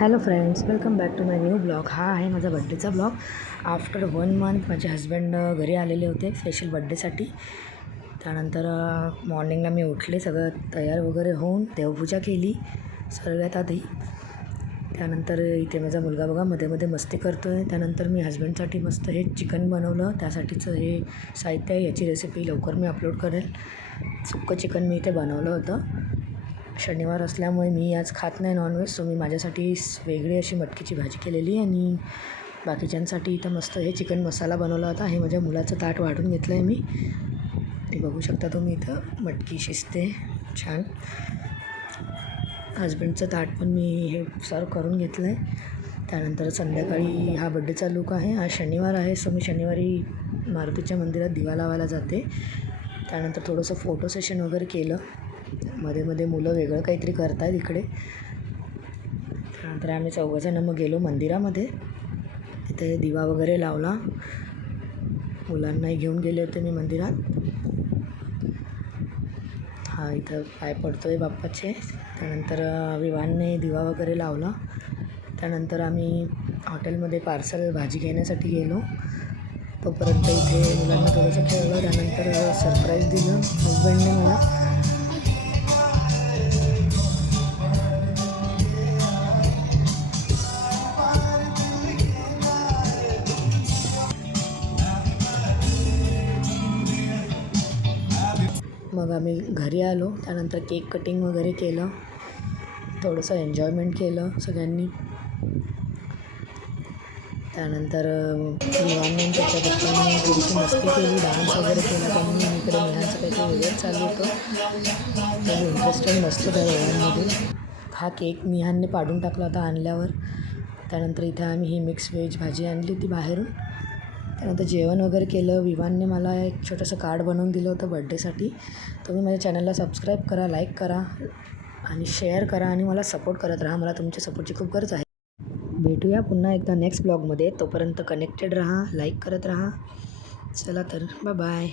Hello friends, welcome back to my new blog. हा आहे माझा बड्डेचा ब्लॉग. आफ्टर 1 मंथ माझे हजबंड घरी आलेले होते स्पेशल बड्डेसाठी. त्यानंतर मॉर्निंगला मी उठले, सगळं तयार वगैरे होऊन देवपूजा केली सर्वात आधी. त्यानंतर इथे माझा मुलगा बघा मध्ये मध्ये मस्ती करतो आहे. त्यानंतर मी हजबंडसाठी मस्त हे चिकन बनवलं, त्यासाठीचं हे साहित्य आहे. याची रेसिपी लवकर मी अपलोड करेल. सुक्कं चिकन मी इथे बनवलं होतं. शनिवार असल्यामुळे मी आज खात नाही नॉनव्हेज, सो मी माझ्यासाठी वेगळी अशी मटकीची भाजी केलेली आणि बाकीच्यांसाठी इथं मस्त हे चिकन मसाला बनवला होता. हे माझ्या मुलाचं ताट वाढून घेतलं आहे मी. ते बघू शकता तुम्ही, इथं मटकी शिजते छान. हजबंडचं ताट पण मी हे सर्व करून घेतलं आहे. त्यानंतर संध्याकाळी हा बड्डेचा लूक आहे. आज शनिवार आहे, सो मी शनिवारी मारुतीच्या मंदिरात दिवा लावायला जाते. त्यानंतर थोडंसं फोटो सेशन वगैरे केलं. मध्ये मध्ये मुलं वेगळं काहीतरी करत आहेत इकडे. त्यानंतर आम्ही चौघंजणं मग गेलो मंदिरामध्ये. तिथे दिवा वगैरे लावला. मुलांनाही घेऊन गेले होते मी मंदिरात. हा इथं पाय पडतो आहे बाप्पाचे. त्यानंतर विवानने दिवा वगैरे लावला. त्यानंतर आम्ही हॉटेलमध्ये पार्सल भाजी घेण्यासाठी गेलो. तोपर्यंत इथे मुलांना थोडंसं खेळलं. त्यानंतर सरप्राईज दिलं हजबंडने मला. मग आम्ही घरी आलो. त्यानंतर केक कटिंग वगैरे केलं. थोडंसं एन्जॉयमेंट केलं सगळ्यांनी. त्यानंतर विवानने त्याच्या पप्पांनी थोडीशी मस्ती केली, डान्स वगैरे केला त्यांनी. इकडे नेहाचं काहीतरी वेगळंच चालू होतं. त्याची इंटरेस्टिंग मस्त त्या वेळांमध्ये. हा केक निहानने पाडून टाकला होता आणल्यावर. त्यानंतर इथे आम्ही ही मिक्स व्हेज भाजी आणली होती बाहेरून. त्यानंतर जेवण वगैरे केलं. विवानने मला एक छोटंसं कार्ड बनवून दिलं होतं बड्डेसाठी. तुम्ही माझ्या चॅनलला सबस्क्राईब करा, लाईक करा आणि शेअर करा आणि मला सपोर्ट करत राहा. मला तुमच्या सपोर्टची खूप गरज आहे. भेटूया पुन्हा एकदा नेक्स्ट ब्लॉगमध्ये. तोपर्यंत कनेक्टेड राहा, लाईक करत राहा. चला तर, बाय बाय.